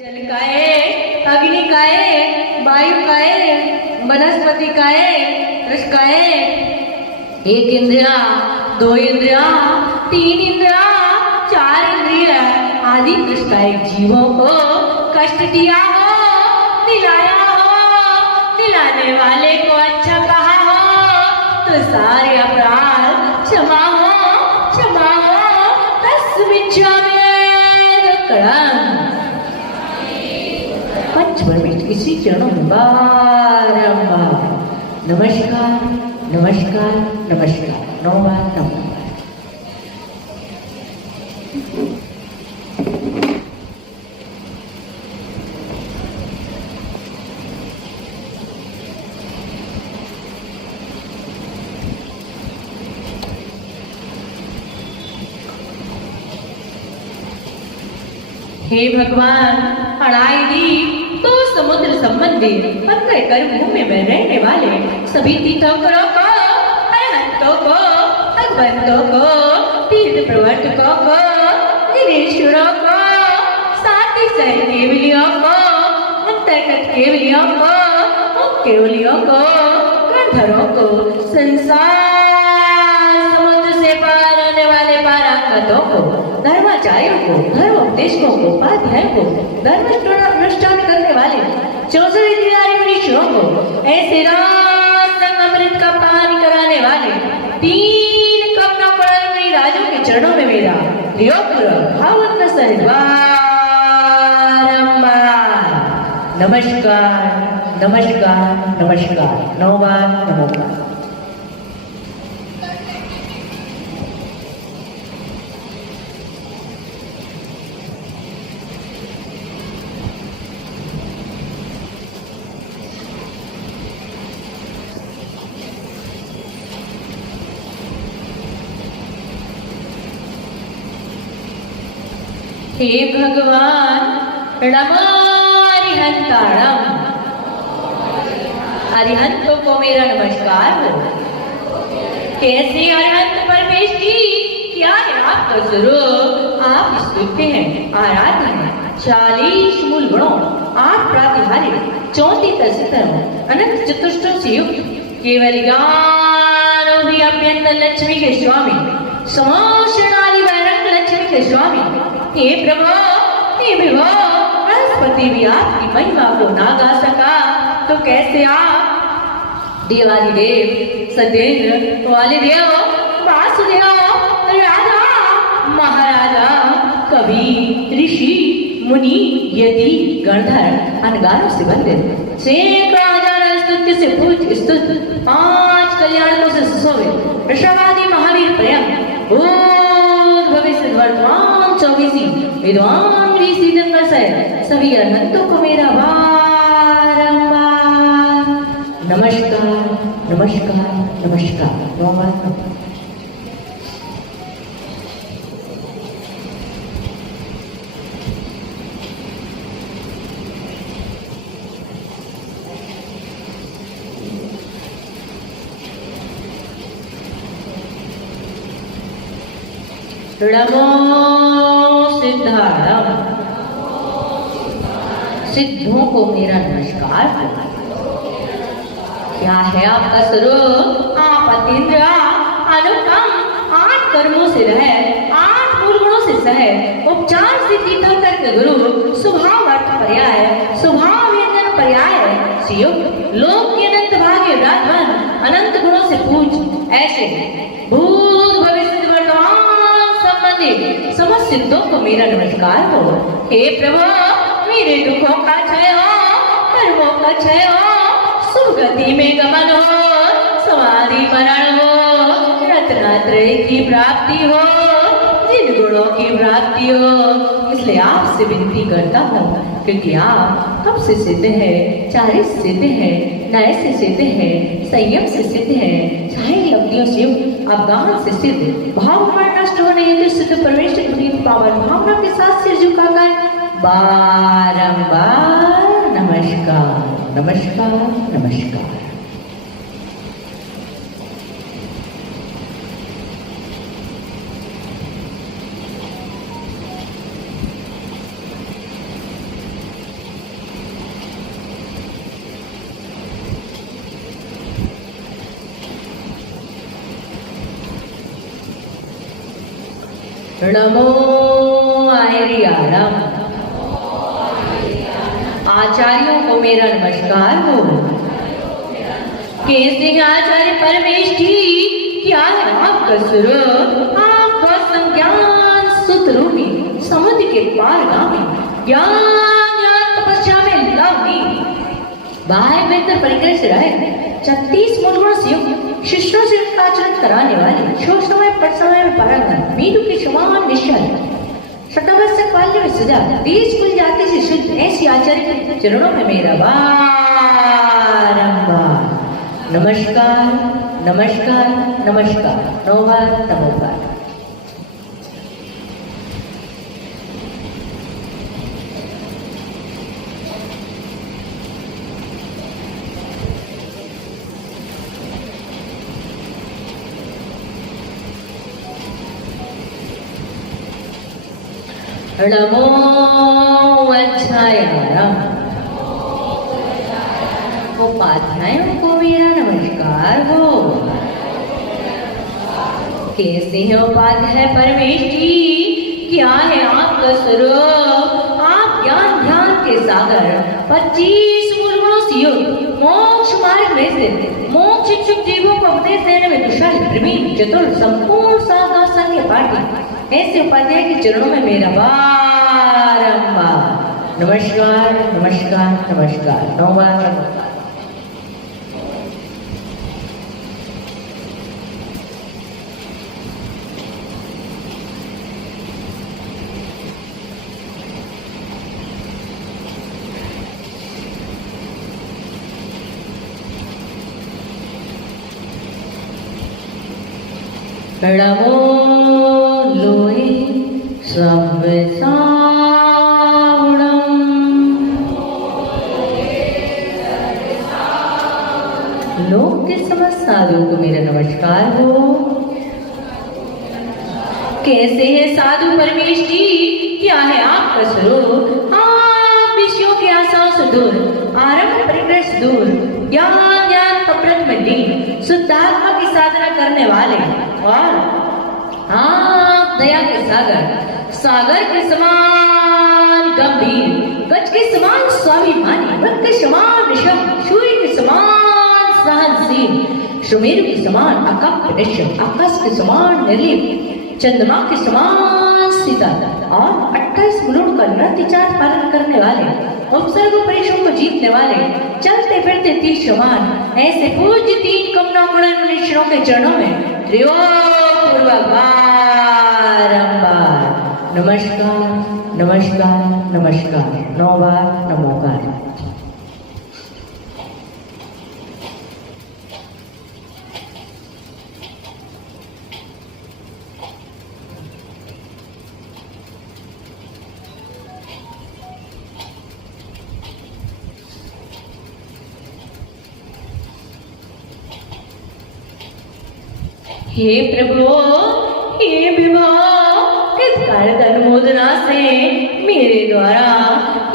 जल काय, अग्नि काय, वायु काय, वनस्पति काय, रस काय, एक इंद्रिया, दो इंद्रिया, तीन इंद्रिया, चार इंद्रिया आदि कृष्णाय जीवों को कष्ट दिया हो, दिलाया हो, दिलाने वाले को अच्छा कहा हो तो सारे अपराध क्षमा हो, क्षमा हो। तस्मिच्छामेव कलम पंचवर्मित किसी चरणों में बारंबार नमस्कार नमस्कार नमस्कार 9 बार नमस्कार। हे भगवान, अड़ाई दी तो समुद्र संबंधी पत्थर कर भूमि में रहने वाले सभी तीर्थंकरों को, अरहंतों को, भगवंतों को, तीर्थ प्रवर्तकों को, दिनेश्वरों को, साथी सह केवलियों को, मुक्तकट केवलियों को, मुक्त केवलियों को, गंधर्वों को, संसार समुद्र से पार होने वाले पारांगतों को, धर्माचार्यों को, धर्मोपदेशकों को, उपाध्यायों को, धर्मानुष्ठान करने वाले 64 इंद्रियारी मनुष्यों को, ऐसे राजसंग अमृत का पान कराने वाले 3 कमला पड़ल राजों के चरणों में मेरा भावना सहित बारंबार नमस्कार नमस्कार नमस्कार 9 बार नमोकार। हे भगवान, नमो अरिहंताणम, अरिहंतों को मेरा नमस्कार हो। कैसे अरिहंत परमेश जी, क्या है आपका स्वरूप? आप स्तुत्य हैं, आराध्य हैं। 40 मूल गुणों, 8 प्रातिहार्य, 34 सिद्धों, अनंत चतुष्टयों से युक्त, केवल ज्ञान भी अभ्यंतर लक्ष्मी के स्वामी, समोषणादि वैरंग लक्ष्मी के स्वामी। हे प्रभु, हे विभो, बृहस्पति भी आपकी महिमा को ना गा सका तो कैसे आप देवादिदेव, सत्येंद्र, वालिदेव, वासुदेव, राजा, महाराजा, कवि, ऋषि, मुनि, यति, गणधर, अनगारों से वंदित, सैकड़ों हजार स्तुत्य से पूज स्तुत, 5 कल्याणों से सुशोभित, वृषभादि महावीर प्रेम, भूत भविष्य वर्तमान 24 विद्वान ऋषि जंगल से सभी अनंतों को मेरा बारंबार नमस्कार नमस्कार नमस्कार। नमो सिद्धार्थम, सिद्धों को मेरा नमस्कार। क्या है आपका स्वरूप? आप अतीन्द्र, अनुपम, 8 कर्मों से रहित, 8 मूल गुणों से सहित, उपचार से तीर्थंकर के गुरु, स्वभाव अर्थ पर्याय, स्वभाव व्यंजन पर्याय, संयुक्त, लोक के अनंत भाग्य विराजमान, अनंत गुणों से पूज, ऐसे भूत भविष्य वर्तमान समस्त सिद्धों को मेरा नमस्कार हो। हे प्रभु, मेरे दुखों का क्षय हो, कर्मों का क्षय हो, सुगति में गमन हो, समाधि मरण हो, रत्नात्रय की प्राप्ति हो, जिन गुणों की प्राप्ति हो। इसलिए आपसे विनती करता हूँ, क्योंकि आप कब से सिद्ध है, चारित सिद्ध है, न्याय से सिद्ध है, संयम से सिद्ध है, चाहे लब्धियों से अवगाहन से सिद्ध, भाव नष्ट होने हेतु सिद्ध परमेश्वर की पावन भावना के साथ सिर झुकाकर बारंबार नमस्कार नमस्कार नमस्कार। नमो आयरियाणम। आचार्यों को मेरा नमस्कार हो। कैसे हैं आचार्य परमेष्ठी, क्या है आपका स्वरूप? आप गौतम ज्ञान सूत्ररूपी समुद्र के पारगामी, ज्ञान तपस्या में लवनी, बाह्य मित्र परिकर से रहे 36 मुद्गुणों से युक्त शिष्यों से उनका आचरण कराने वाले, शोक समय पट समय में पारंगम, मीरू के समान निश्चल, शतवर्ष बाल्य में सजा, 30 कुल जाति से शुद्ध, ऐसी आचार्य के चरणों में मेरा बारंबार नमस्कार नमस्कार नमस्कार, 9 बार नमोकार। नमो वज्रायाणम। उपाध्यायों को मेरा नमस्कार हो। कैसे हैं उपाध्याय परमेश जी, क्या है आपका स्वरूप? आप ज्ञान ध्यान के सागर, 25 गुणों से युक्त मोक्ष मार्ग में से मोक्ष इच्छुक जीवों को उपदेश देने में कुशल, प्रवीण, चतुर, संपूर्ण साधना संग पाठी, ऐसे उपाध्याय के चरणों में मेरा बारंबार नमस्कार नमस्कार नमस्कार, 9 बार नमस्कार। नमो लोहे सर्वसावणम। लोक के समस्त साधुओं को मेरा नमस्कार हो। कैसे है साधु परमेश जी, क्या है आपका स्वरूप? आप विषयों की आशाओं से दूर, आरंभ परिग्रह से दूर, ज्ञान ज्ञान कपड़त में लीन, शुद्धात्मा की साधना करने वाले, और आप दया के सागर, सागर के समान गंभीर, गज के समान स्वाभिमानी, वृक्ष के समान ऋषभ, सूर्य के समान सहनशील, सुमेरु के समान अकप निश्चल, आकाश के समान निर्लिप्त, चंद्रमा के समान शीतल, और 28 गुणों का नृत्य पालन करने वाले, उपसर्ग परीक्षों को जीतने वाले, चलते फिरते 30 समान, ऐसे पूज्य 3 कमना गुण मनुष्यों के चरणों में त्रियोपूर्वक बारंबार नमस्कार नमस्कार नमस्कार, 9 बार नमोकार। हे प्रभु, हे विभो, किस कार्य अनुमोदना से मेरे द्वारा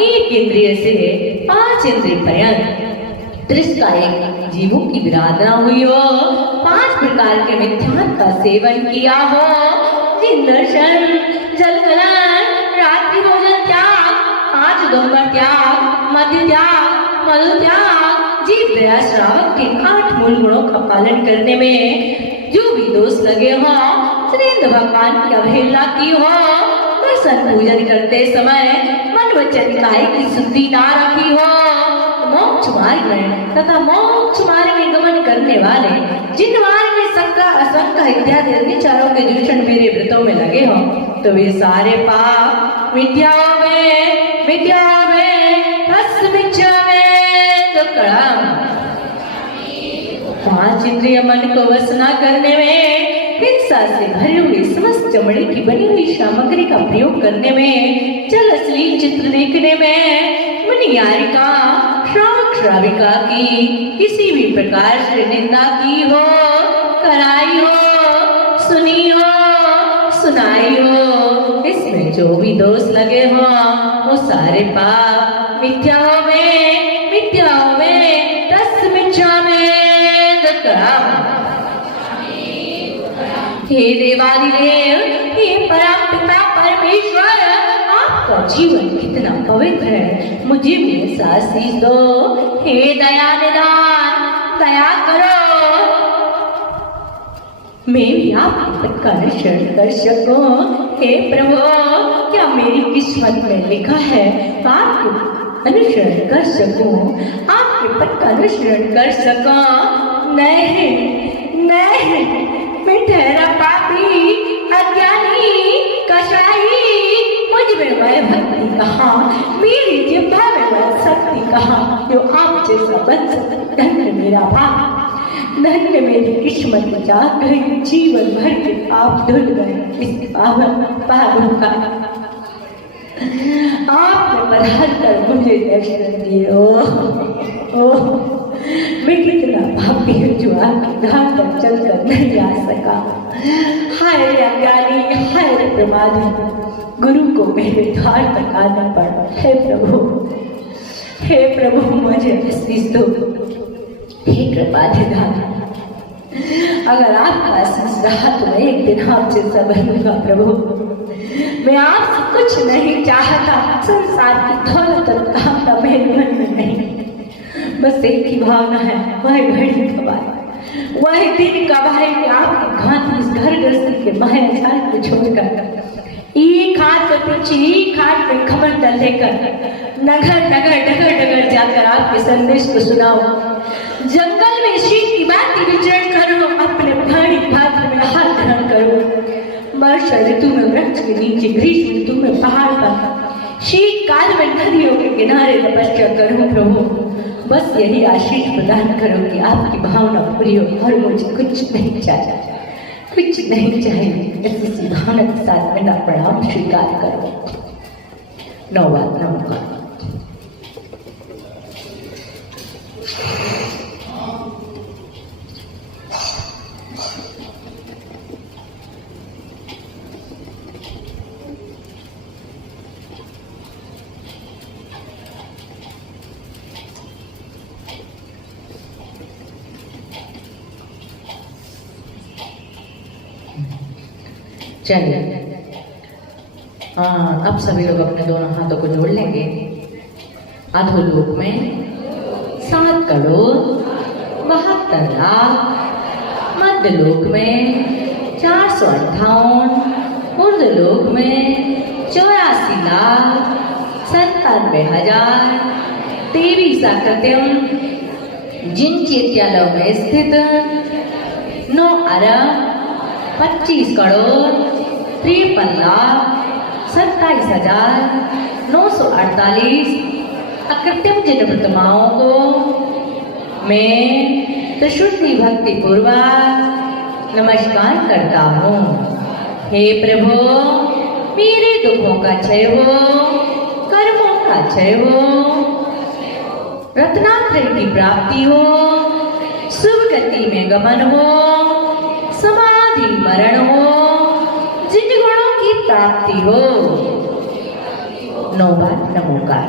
एक इंद्रिय से 5 इंद्रिय पर्यंत 30 जीवों की विराधना हुई हो, 5 प्रकार के मिथ्यान का सेवन किया हो, दिन दर्शन, जल कलन, रात्रि भोजन त्याग, 5 दोपहर त्याग, मध्य त्याग, मधु त्याग, जीव दया श्रावक के 8 मूल गुणों का पालन करने में जो भी दोष लगे हो, श्रींद्र भगवान की अवहेलना की हो, दर्शन पूजन करते समय मन वचन काया की शुद्धि ना रखी हो, मोक्ष मार्ग में तथा मोक्ष मार्ग में गमन करने वाले, जिन मार्ग में शंका असंका इत्यादि विचारों के दूषण मेरे व्रतों में लगे हो, तो वे सारे पाप मिथ्या में भस्मिच्छा में दुक्कड़म। 5 इंद्रिय मन को वश न करने में, हिंसा से भरी हुई समस्त चमड़े की बनी हुई सामग्री का प्रयोग करने में, चल अश्लील चित्र देखने में, मुनियारिका श्रावक श्राविका की किसी भी प्रकार से निंदा की हो, कराई हो, सुनी हो, सुनाई हो, इसमें जो भी दोष लगे हो, वो सारे पाप मिथ्या में तस्मिच्छा में। हे देवादिदेव, हे परात्पर जीवन कितना पवित्र है, मुझे भी ऐसा आशीष दो। हे दया निदान, दया करो, मैं भी आपके पद का अनुसरण कर सकूं। हे प्रभु, क्या मेरी किस्मत में लिखा है आपके अनुसरण कर सकूं, आपके पद का अनुसरण कर सकूं? नहीं नहीं, मैं ठहरा पापी, अज्ञानी, कसाई, मुझ में वह भक्ति कहाँ, मेरी जिह्वा में वह शक्ति कहाँ जो आप जैसा बन सकती। धन्य मेरा भाग, धन्य मेरी किस्मत जाग गई, जीवन भर के पाप धुल गए इस पापों का आपने बढ़ा कर मुझे दर्शन दिए। ओह, मैं कितना पापी हूँ जो आपकी धाम पर चलकर नहीं आ सका। हाय अज्ञानी, हाय प्रमादी, गुरु को मेरे द्वार तक आना पड़ा। हे प्रभु, हे प्रभु, मुझे आशीष दो। हे कृपाधिदान, अगर आपका आशीष रहा तो मैं एक दिन आपसे संभलूंगा। प्रभु, मैं आपसे कुछ नहीं चाहता, संसार की दौलत और कामना मेरे मन में नहीं, बस एक ही भावना है, वह घड़ी कबाई, वह दिन कबाई कि आपकी घाटी इस घर गृहस्थी के माया जाल को छोड़कर एक हाथ पे पीछे, एक हाथ पे कमंडल लेकर नगर नगर डगर डगर जाकर आपके संदेश को सुनाओ। जंगल में शीत की बात विचरण करो, अपने भारी पात्र में हाथ ग्रहण करो। वर्षा ऋतु में वृक्ष के नीचे, ग्रीष्म ऋतु में पहाड़ पर, शीत काल में नदियों के किनारे तपस्या करो। प्रभु, बस यही आशीष प्रदान करो कि आपकी भावना पूरी हो और मुझे कुछ नहीं चाहिए, कुछ नहीं चाहिए। ऐसी भावना के साथ मेरा प्रणाम स्वीकार करो। नौबात नमस्कार। चलिए, अब सभी लोग अपने दोनों हाथों को जोड़ लेंगे। अधोलोक में 7 करोड़ 72 लाख, मध्यलोक में 458, ऊर्ध्वलोक में 84 लाख 97,000 23 आकृतियों, जिन चैत्यालयों में स्थित 9 अरब 25 करोड़ 53 लाख 27,948 अकृत्रिम जिन प्रतिमाओं को मैं त्रिशुद्धि भक्ति पूर्वक नमस्कार करता हूँ। हे प्रभु, मेरे दुखों का क्षय हो, कर्मों का क्षय हो, रत्नात्रय की प्राप्ति हो, शुभ गति में गमन हो, समाधि मरण हो, जिन गुणों की प्राप्ति हो। 9 बार नमोकार।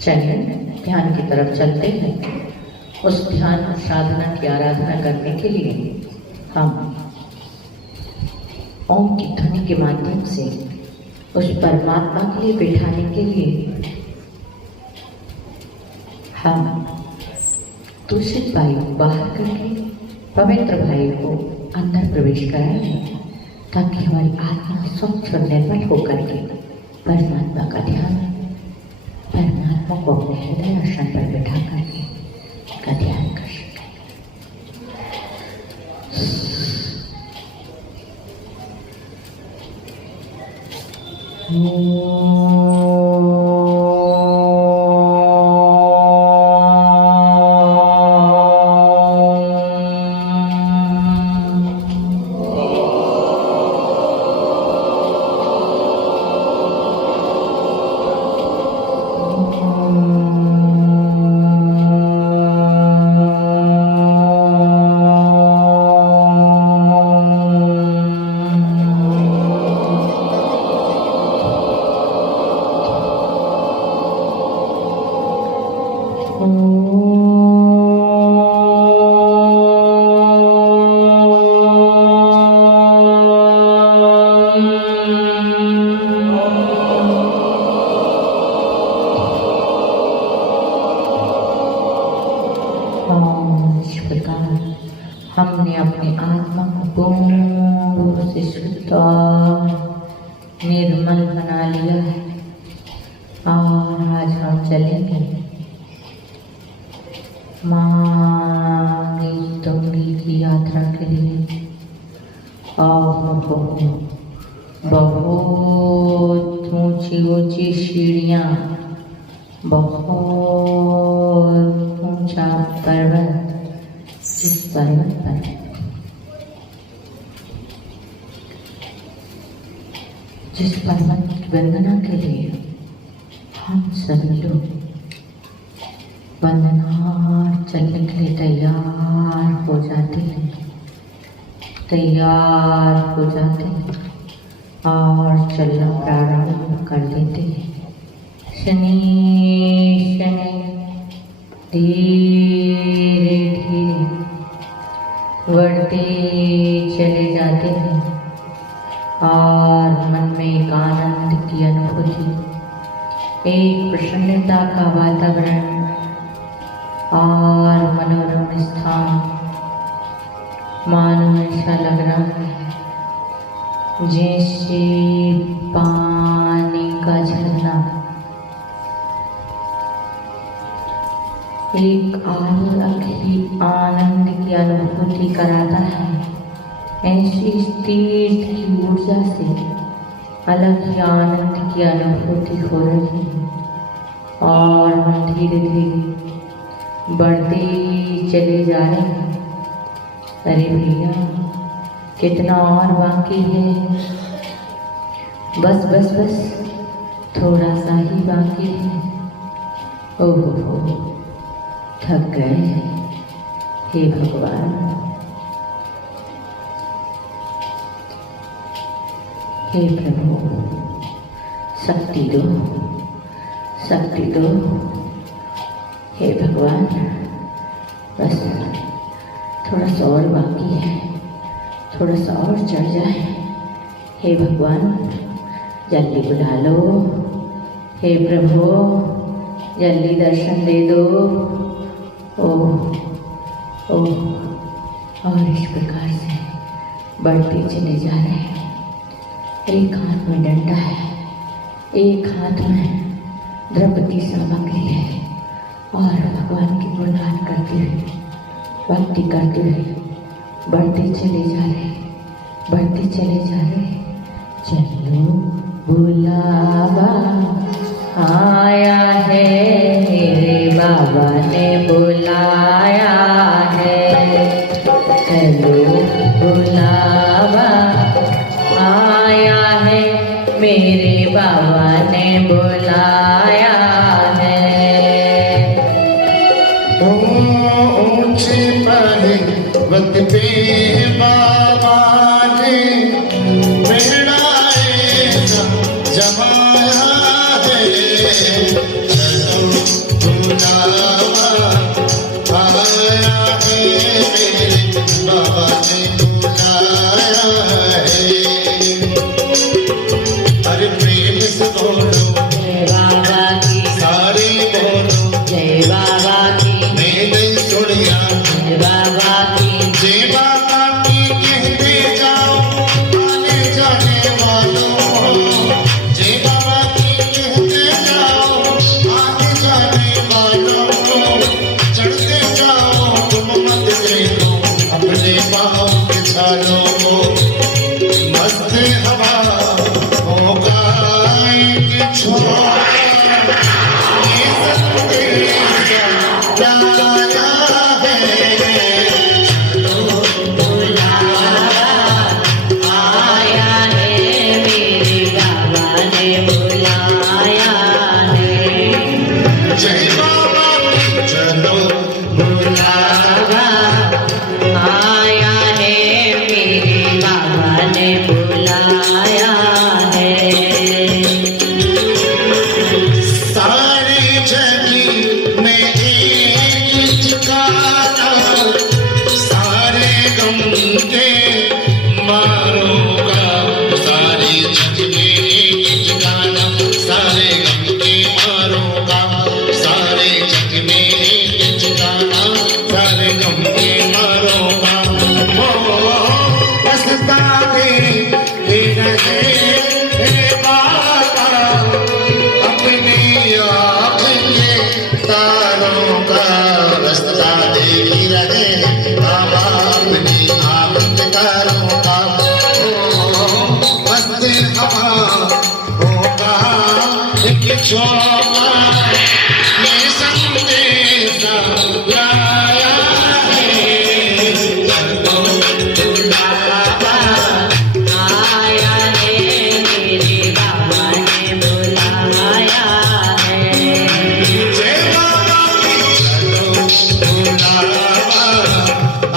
चलिए ध्यान की तरफ चलते हैं। उस ध्यान साधना की आराधना करने के लिए हम ओम की ध्वनि के माध्यम से उस परमात्मा के लिए बिठाने के लिए हम दूषित वायु बाहर करके पवित्र वायु को अंदर प्रवेश कराएंगे, ताकि हमारी आत्मा स्वच्छ और निर्मल होकर के परमात्मा का ध्यान, परमात्मा को अपने हृदय आसन पर बैठा करके का ध्यान कर सकें। इस प्रकार हमने अपनी आत्मा को पूर्ण रूप से शुद्ध और निर्मल बना लिया है और आज हम चलेंगे माँ तुंगी की यात्रा के लिए। बहुत ऊंची ऊंची सीढ़ियाँ, बहुत ऊंचा पर्वत, जिस पर्वत पर की वंदना के लिए हम सभी लोग वंदना चलने के लिए तैयार हो जाते हैं और चलना प्रारंभ कर देते हैं। शनि धीरे धीरे बढ़ते चले जाते हैं और मन में एक आनंद की अनुभूति, एक प्रसन्नता का वातावरण और मनोरम स्थान मानो ऐसा लग रहा है जैसे पानी का झरना एक अलग ही आनंद की अनुभूति कराता है। ऐसी तीर्थ की ऊर्जा से अलग ही आनंद की अनुभूति हो रही है और हम धीरे धीरे बढ़ते चले जा रहे हैं। अरे भैया, कितना और बाकी है, बस थोड़ा सा ही बाकी है। ओहो, थक गए। हे भगवान, हे प्रभु, शक्ति दो। हे भगवान, बस थोड़ा सा और बाकी है, थोड़ा सा और चढ़ जाए। हे भगवान, जल्दी बुला लो। हे प्रभु, जल्दी दर्शन दे दो। ओह, और इस प्रकार से बढ़ते चले जा रहे हैं। एक हाथ में डंडा है, एक हाथ में द्रौपदी सामग्री है और भगवान की गुणगान करते हुए, भक्ति करते हुए बढ़ते चले जा रहे। चलो बुलावा आया है, मेरे बाबा ने बुलाया है। चलो बुलावा आया है, मेरे बाबा ने बुलाया है। ऊंचे पर्वत पे बाबा ने बेड़ा जमाया है। चलो बुलावा आया है, मेरे बाबा ने बुलाया है। अरे प्रेम से बोलो जय बाबा की, सारे बोलो जय बाबा की, मैंने सुनिया जय बाबा की, जय बाबा की कहते जाओ आने जाने वालों। जय बाबा की कहते जाओ शोभा ये संदेशा लाया है बुलावा आया है मेरे बाबा ने बुलाया है जय बाबा की चलो बुलावा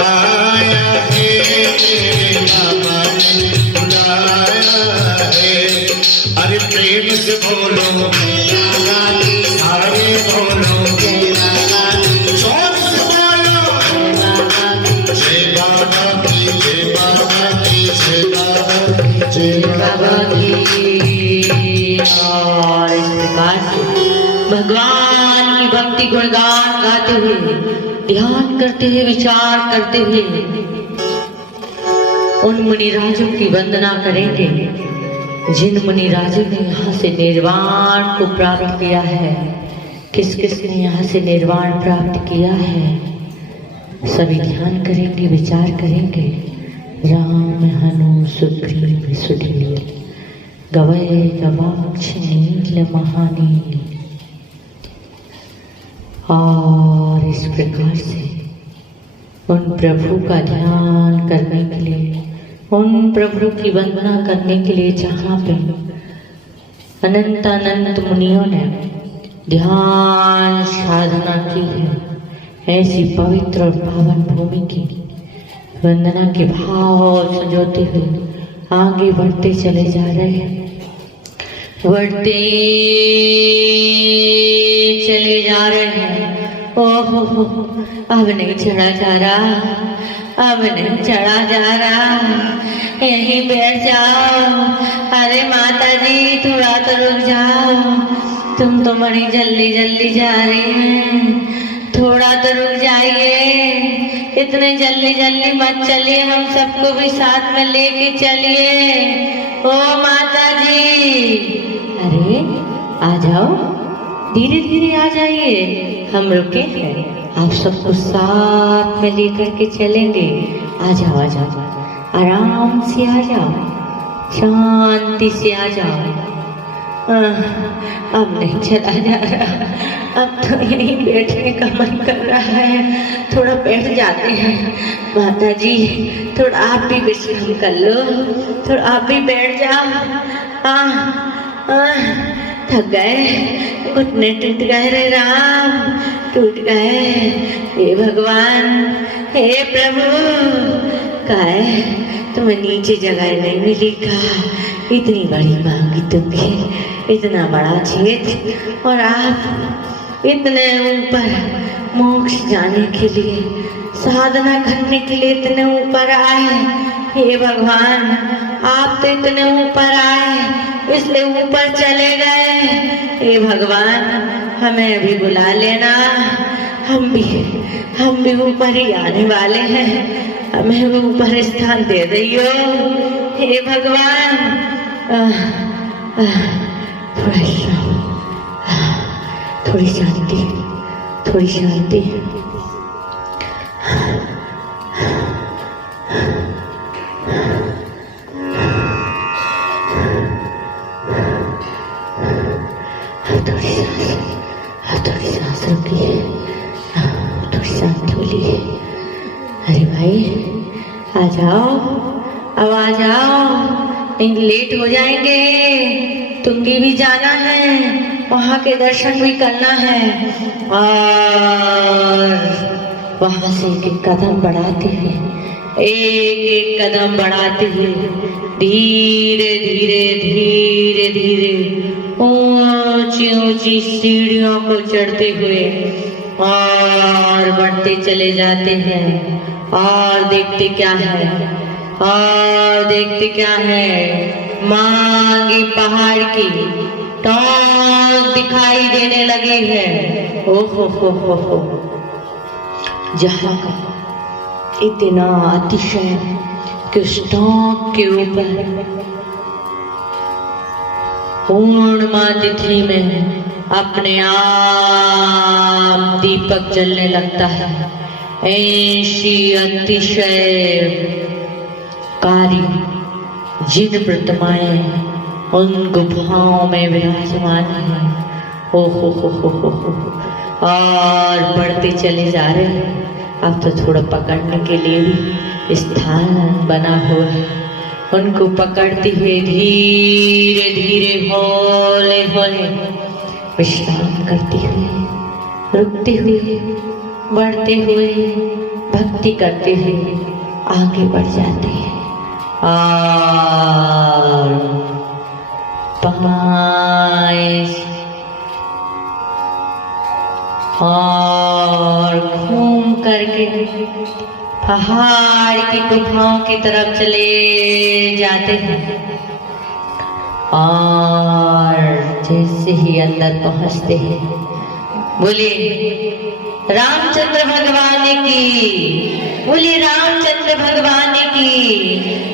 आया है मेरे बाबा ने बुलाया है अरे प्रेम से बोलो सारे बोलो जोर से बोलो जय बाबा की जय बाबा की जय बाबा की जय बाबा की और इस प्रकार से भगवान की भक्ति गुणगान गाते हुए ध्यान करते हुए विचार करते हुए उन मुनिराजों की वंदना करेंगे जिन मुनिराजों ने यहाँ से निर्वाण को प्राप्त किया है। किस किस ने यहाँ से निर्वाण प्राप्त किया है सभी ध्यान करेंगे विचार करेंगे। राम हनु सुग्रीव सुधीर गवय गवाक्ष नील महानील। और इस प्रकार से उन प्रभु का ध्यान करने के लिए उन प्रभु की वंदना करने के लिए जहाँ पे अनंत अनंत मुनियों ने ध्यान साधना की है ऐसी पवित्र और पावन भूमि की वंदना के भाव संजोते हुए आगे बढ़ते चले जा रहे हैं बढ़ते चले जा रहे हैं। ओहो अब नहीं चढ़ा जा रहा अब नहीं चढ़ा जा रहा यहीं बैठ जाओ। अरे माता जी थोड़ा तो रुक जाओ तुम तो बड़ी जल्दी जल्दी जा रही हैं थोड़ा तो रुक जाइए इतने जल्दी जल्दी मत चलिए हम सबको भी साथ में लेके चलिए। ओ माता जी अरे आ जाओ धीरे धीरे आ जाइए हम रुके हैं आप सबको साथ में लेकर के चलेंगे। आ जाओ आराम से आ जाओ शांति से आ जाओ। अब नहीं चला जा रहा अब तो यहीं बैठने का मन कर रहा है थोड़ा बैठ जाते हैं। माता जी थोड़ा आप भी विश्राम कर लो थोड़ा आप भी बैठ जाओ। थक गए घुटने टूट गए रे राम टूट गए। हे भगवान हे प्रभु काय तुम्हें नीचे जगह नहीं मिली का इतनी बड़ी मांगी तुम्हें इतना बड़ा क्षेत्र और आप इतने ऊपर मोक्ष जाने के लिए साधना करने के लिए इतने ऊपर आए। हे भगवान आप तो इतने ऊपर आए इसलिए ऊपर चले गए। हे भगवान हमें भी बुला लेना हम भी ऊपर ही आने वाले हैं हमें भी ऊपर स्थान दे दियो। हे भगवान थोड़ी शांति थोड़ी शांति। थोड़ी सांस रोकिए थोड़ी शांति बोलिए। अरे भाई आ जाओ अब आ जाओ नहीं लेट हो जाएंगे तुमको भी जाना है वहाँ के दर्शन भी करना है। और वहाँ से एक एक कदम बढ़ाते हुए एक एक कदम बढ़ाते हुए धीरे धीरे धीरे धीरे ऊंची ऊंची सीढ़ियों को चढ़ते हुए और बढ़ते चले जाते हैं। और देखते क्या है मांगी पहाड़ की टॉप दिखाई देने लगी है। ओहो हो जहाँ का इतना अतिशय कि उस टॉप के ऊपर पूर्णिमा तिथि में अपने आप दीपक जलने लगता है। ऐसी अतिशय कारी जिन प्रतिमाएं उन गुफाओं में विराजमान है हो। और बढ़ते चले जा रहे हैं। अब तो थोड़ा पकड़ने के लिए भी स्थान बना हुआ है। उनको पकड़ते हुए धीरे धीरे हौले हौले विश्राम करते हुए, रुकते हुए, बढ़ते हुए, भक्ति करते हुए आगे बढ़ जाते हैं। और पाँच और घूम करके पहाड़ की गुफाओं की तरफ चले जाते हैं। और जैसे ही अंदर पहुंचते हैं, बोलिए रामचंद्र भगवान की, बोलिए रामचंद्र भगवान की,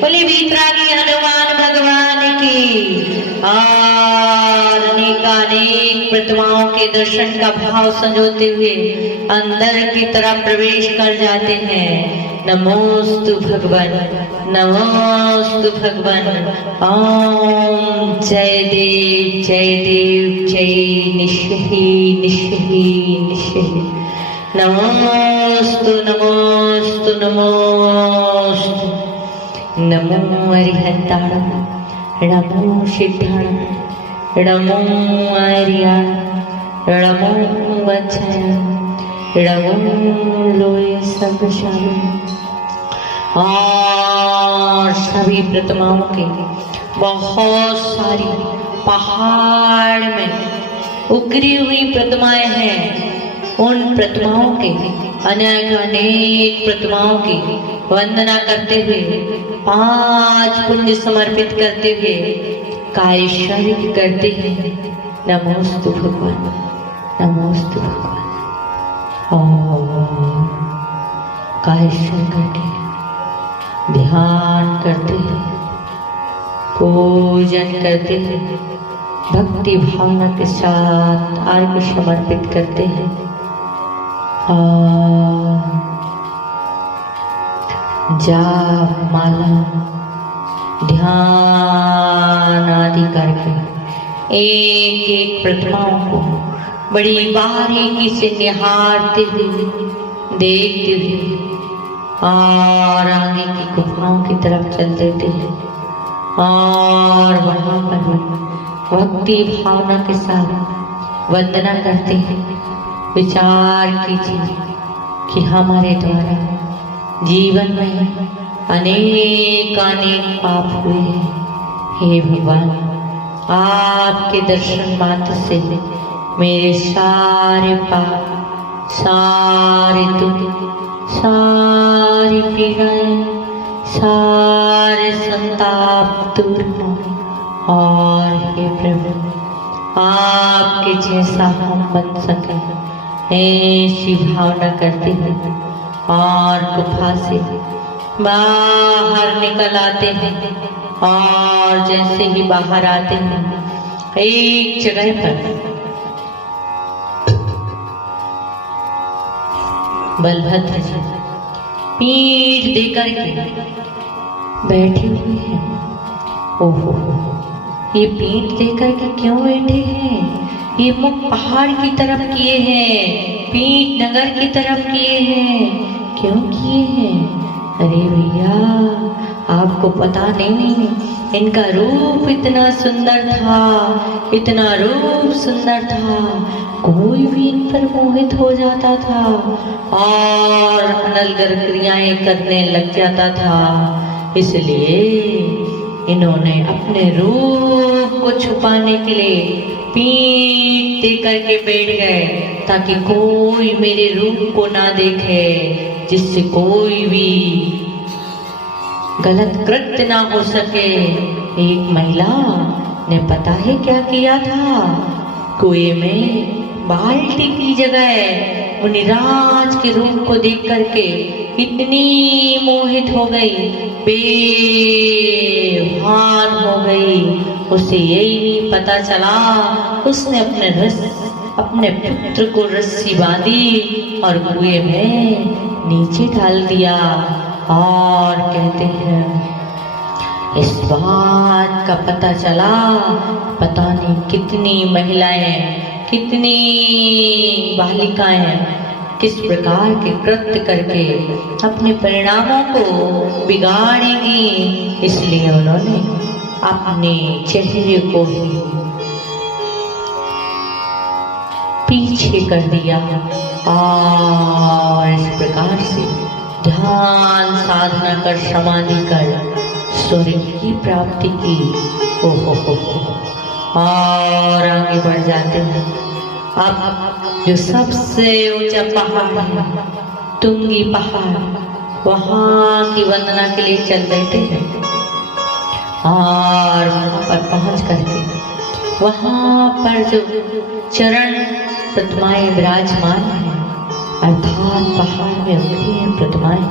बोलिए वीतरागी हनुमान भगवान की। और अनेकानेक प्रतिमाओं के दर्शन का भाव संजोते हुए अंदर की तरफ प्रवेश कर जाते हैं। नमोस्तु भगवान, नमोस्तु भगवान। ओम जय देव जय निश्चही निश्चही निश्चही। नमोस्तु नमोस्तु नमोस्तु। नमो अरिहंताणं, नमो सिद्धाणं, नमो आर्याणं, नमो वत्सायणं, नमो लोय सर्वशालम्। और सभी प्रतिमाओं की बहुत सारी पहाड़ में उकरी हुई प्रतिमाएं हैं। उन प्रतिमाओं के अनेक प्रतिमाओं की वंदना करते हुए, 5 पुण्य समर्पित करते हुए कायशालिक करते हैं। नमोस्तु भगवान, नमोस्तु भगवान। और कायशालिक करके ध्यान करते हैं, पूजन करते हैं, भक्ति भावना के साथ अर्घ्य समर्पित करते हैं। जाप माला ध्यान आदि करके एक एक प्रतिमाओं को बड़ी बारीकी से निहारते हुए, देखते हुए और आगे की गुफाओं की तरफ चल देते हैं। और वहां पर भक्ति भावना के साथ वंदना करते हैं। विचार कीजिए कि हमारे द्वारा जीवन में अनेक पाप हुए हैं। हे भगवान, आपके दर्शन मात्र से मेरे सारे पाप, सारे दुख, सारी पीड़ाएं, सारे संताप दूर हो। और हे प्रभु, आपके जैसा हम बन सके, ऐसी भावना करते हैं। और गुफा से बाहर निकल आते हैं। और जैसे ही बाहर आते हैं, एक जगह पर बलभद्र जी पीठ देकर के बैठे हुए हैं। ओहो, ये पीठ देकर के क्यों बैठे हैं? ये मुख पहाड़ की तरफ किए हैं, पीठ नगर की तरफ किए हैं। क्यों किए हैं? अरे भैया, आपको पता नहीं, इनका रूप इतना सुंदर था, इतना रूप सुंदर था, कोई भी इन पर मोहित हो जाता था और अनलगर क्रियाएं करने लग जाता था। इसलिए इन्होंने अपने रूप को छुपाने के लिए पीठ देकर के बैठ गए, ताकि कोई मेरे रूप को ना देखे, जिससे कोई भी गलत कृत्य ना हो सके। एक महिला ने पता है क्या किया था? कुएं में बाल्टी की जगह मुनिराज के रूप को देख करके इतनी मोहित हो गई, बेभान हो गई, उसे यही नहीं पता चला। उसने अपने पुत्र को रस्सी बांधी और कुएं में नीचे डाल दिया। और कहते हैं, इस बात का पता चला, पता नहीं कितनी महिलाएं कितनी बालिकाएं किस प्रकार के कृत्य करके अपने परिणामों को बिगाड़ेंगी, इसलिए उन्होंने अपने चेहरे को ही पीछे कर दिया और इस प्रकार से ध्यान साधना कर समाधि कर स्वर्ग की प्राप्ति की। हो और आगे बढ़ जाते हैं। अब जो सबसे ऊंचा पहाड़ है तुंगी पहाड़, वहां की वंदना के लिए चल बैठे हैं और वहां पर पहुंच करके वहां पर जो चरण प्रतिमाएं विराजमान हैं, अर्थात पहाड़ में उतरी हैं प्रतिमाएं,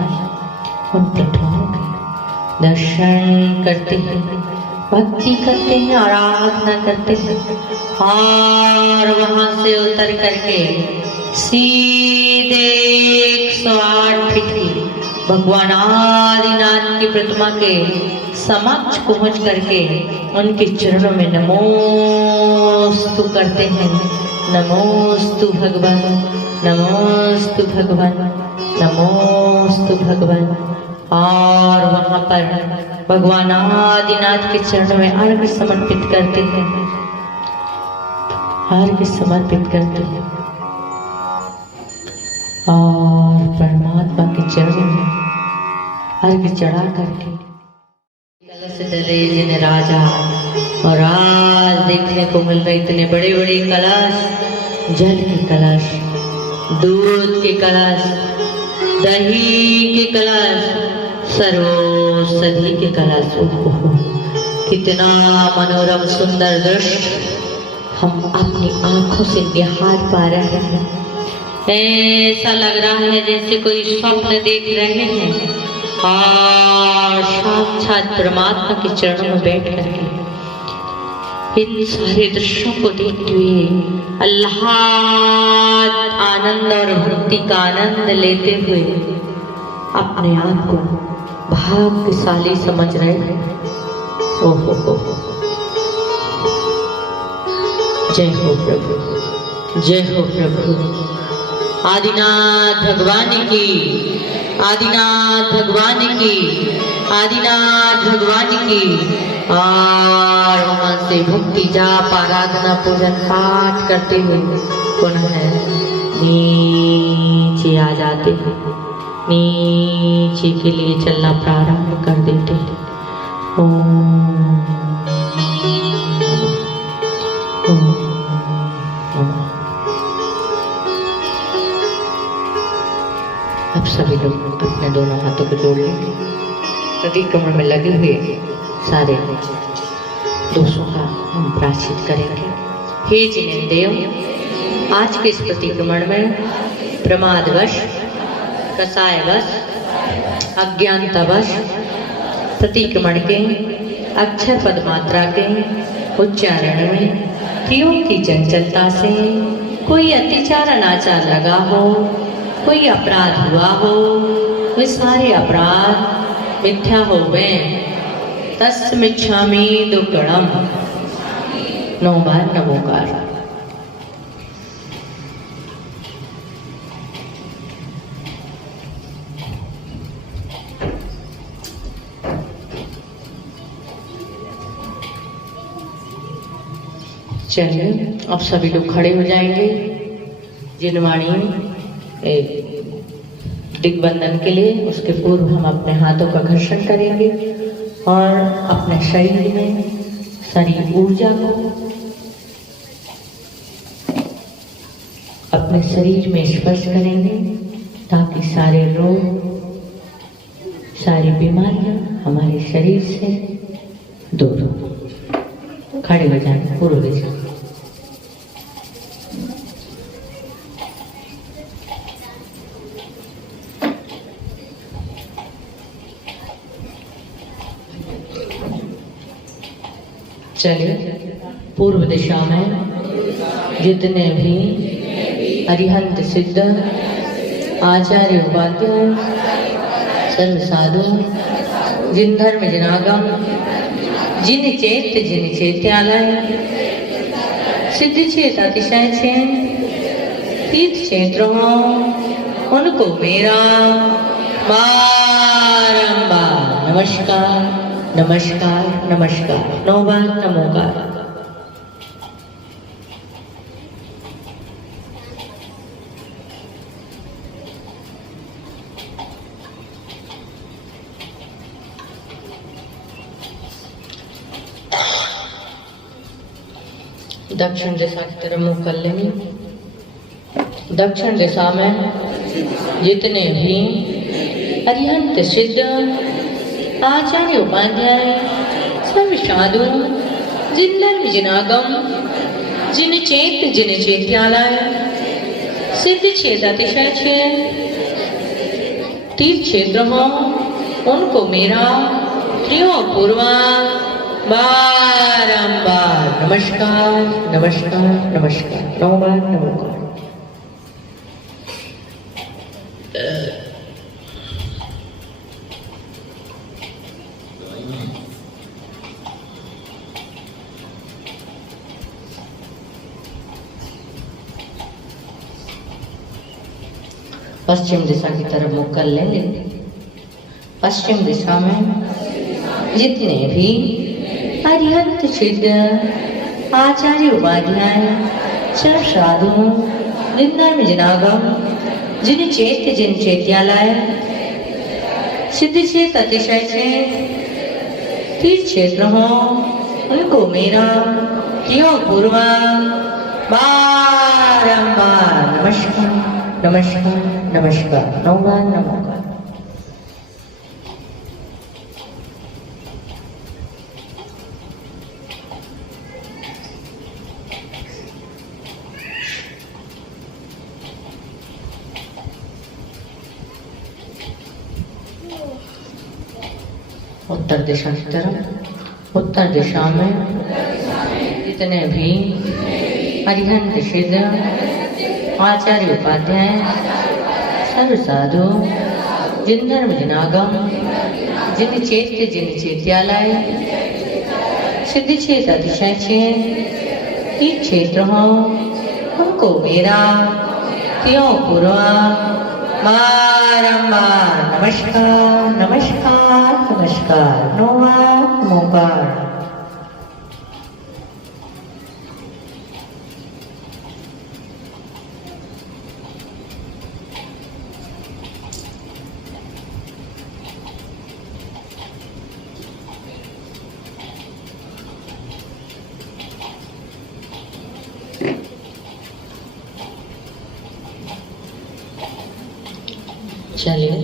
उन प्रतिमाओं के दर्शन करते हैं, भक्ति करते हैं, आराधना करते हैं और वहां से उतर करके सीधे 108 फीट की भगवान आदिनाथ की प्रतिमा के समक्ष पहुंच करके उनके चरणों में नमोस्तु करते हैं। नमोस्तु भगवान, नमोस्तु भगवान, नमोस्तु भगवान। और वहां पर भगवान आदिनाथ के चरणों में अर्घ्य समर्पित करते हैं, अर्घ्य समर्पित करते हैं और परमात्मा के चरणों में अर्घ्य चढ़ा करके कलश धरे जिन राजा। और आज देखने को मिल रहे इतने बड़े बड़े कलश, जल के कलश, दूध के कलश, दही के कलश, सर्वौषधि के कलश। कितना मनोरम सुंदर दृश्य हम अपनी आंखों से निहार पा रहे हैं। ऐसा लग रहा है जैसे कोई स्वप्न देख रहे हैं और साक्षात परमात्मा के चरणों में बैठ करके इन सारे दृश्यों को देखते हुए अल्लाह आनंद और भक्ति का आनंद लेते हुए अपने आप को भाग्यशाली समझ रहे हैं। ओहो, जय हो प्रभु, जय हो प्रभु। आदिनाथ भगवान की, आदिनाथ भगवान की, आदिनाथ भगवान की। और वहां से भक्ति जाप आराधना पूजन पाठ करते हुए पुनः नीचे आ जाते हैं, नीचे के लिए चलना प्रारंभ कर देते हैं। अब सभी लोग अपने दोनों हाथों को जोड़ लेंगे, प्रतिक्रमण में लगे हुए सारे दोषों का हम प्रायश्चित करेंगे। हे जिनेंद्रियों, आज के इस प्रतिक्रमण में प्रमादवश, कसायवश, अज्ञानतावश प्रतिक्रमण के अक्षर पद मात्रा के उच्चारण में क्रियों की चंचलता से कोई अत्याचार अनाचार लगा हो, कोई अपराध हुआ हो, वे सारे अपराध मिथ्या हो गए। तस्मिच्छामि दुक्कडम। 9 बार नमोकार। चलिए अब सभी लोग खड़े हो जाएंगे। जिनवाणी दिग्बंधन के लिए उसके पूर्व हम अपने हाथों का घर्षण करेंगे और अपने शरीर में सारी ऊर्जा को अपने शरीर में स्पर्श करेंगे ताकि सारे रोग, सारी बीमारियां हमारे शरीर से दूर हो। खड़े हो जाए पूर्व दिशा। चलिए पूर्व दिशा में जितने भी अरिहंत सिद्ध आचार्य उपाध्याय सर्व साधु जिन धर्म जनागम जिन चैत्यालय सिद्ध क्षेत्र अतिशय छे तीर्थ क्षेत्रों उनको मेरा बारंबार नमस्कार नमस्कार नमस्कार। 9 बार नमोकार। दक्षिण दिशा की तरफ मुख कर लेंगे। दक्षिण दिशा में जितने भी अरिहंत सिद्ध आचार्य उपाध्याय सर्व साधु जिन धर्म जिनागम जिन चेत्यालय सिद्ध क्षेत्र अतिशय छे तीर्थ क्षेत्र हो उनको मेरा प्रियोपूर्वक बारंबार नमस्कार नमस्कार नमस्कार। 9 बार नमस्कार। पश्चिम दिशा की तरफ मुख कर लेंगे। पश्चिम दिशा में जितने भी अरिहंत सिद्ध आचार्य उपाध्याय सर्व साधु जिन धर्म जिनागम जिन चेत्यालय सिद्ध क्षेत्र अतिशय छे तीर्थ क्षेत्र हो उनको मेरा प्रियोपूर्वक बारंबार नमस्कार नमस्कार नमस्कार। 9 बार नमस्कार। उत्तर दिशा की तरफ। उत्तर दिशा में जितने भी अरिहंत सिद्ध आचार्य उपाध्याय सर्व साधु जिन धर्म जिनागम जिन चेत्यालय सिद्ध क्षेत्र अतिशय छे तीर्थ क्षेत्र हो उनको मेरा प्रियोपूर्वक बारंबार नमस्कार नमस्कार नमस्कार। 9 बार नमोकार। चलिए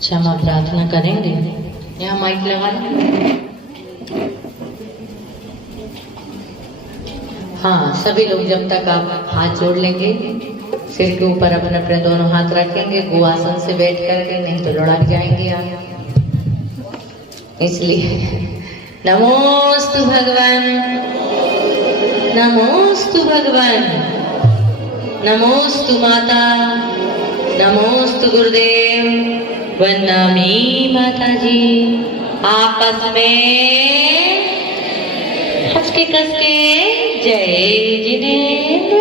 क्षमा प्रार्थना करेंगे। यहाँ माइक लगा लें। हाँ, सभी लोग जब तक आप हाथ जोड़ लेंगे, सिर के ऊपर अपने अपने दोनों हाथ रखेंगे, गोआसन से बैठ करके, नहीं तो लुढ़क जाएंगे आप। इसलिए नमोस्तु भगवान, नमोस्तु भगवान, नमोस्तु माता, नमोस्तु गुरुदेव, वंदनामि माता जी। आपस में हंस के कस के जय जिनेन्द्र।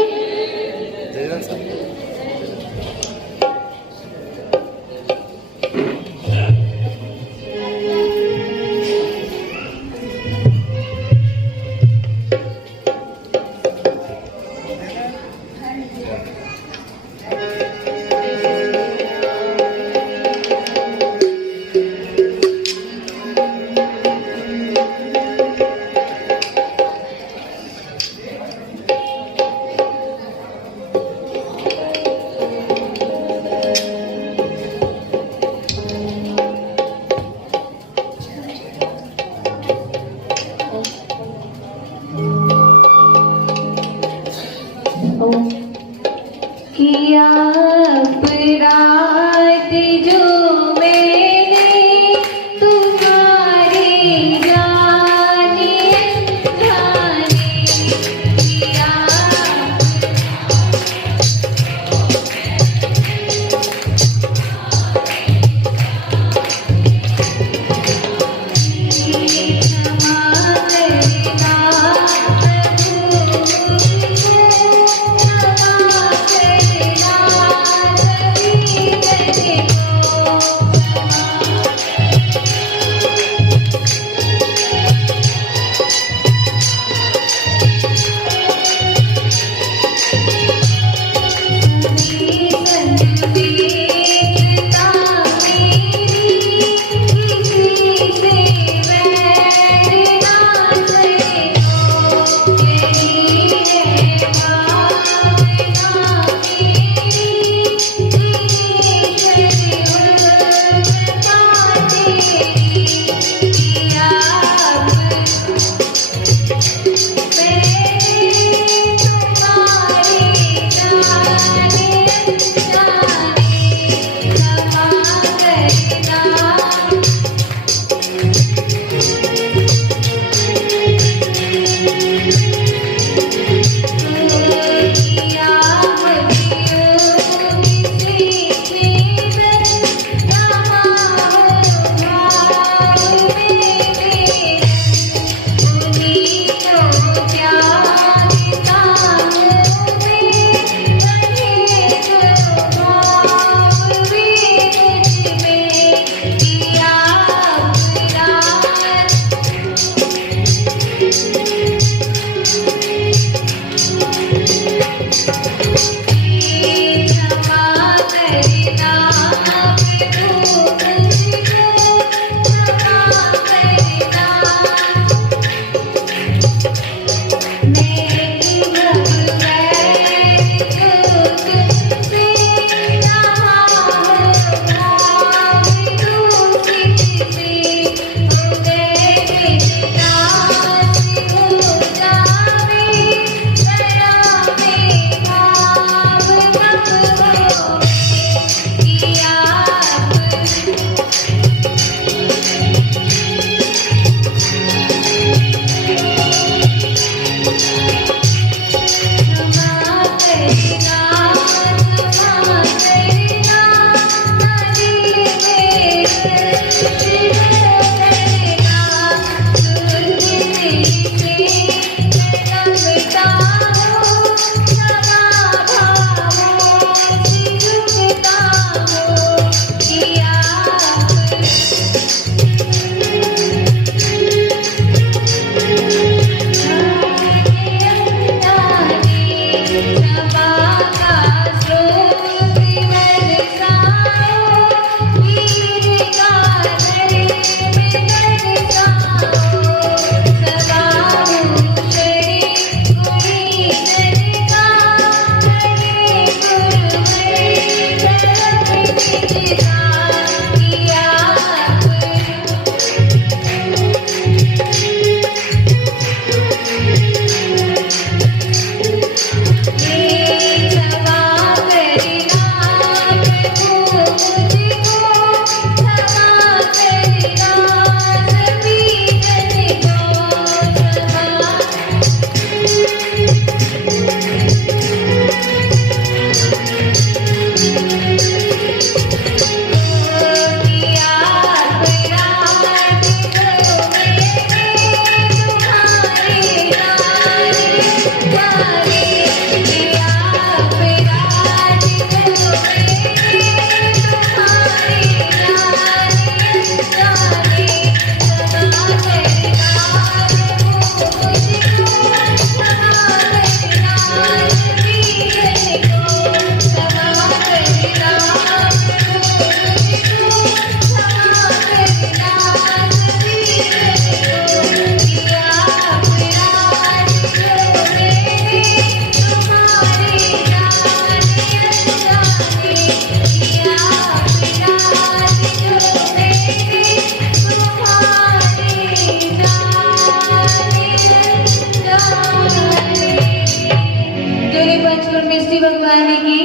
भगवान की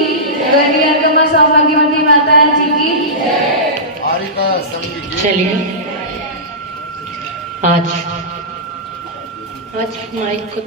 गढ़िया कमा सौभाग्यवती माता जी की। हारिका संग की। चलिए आज माइक को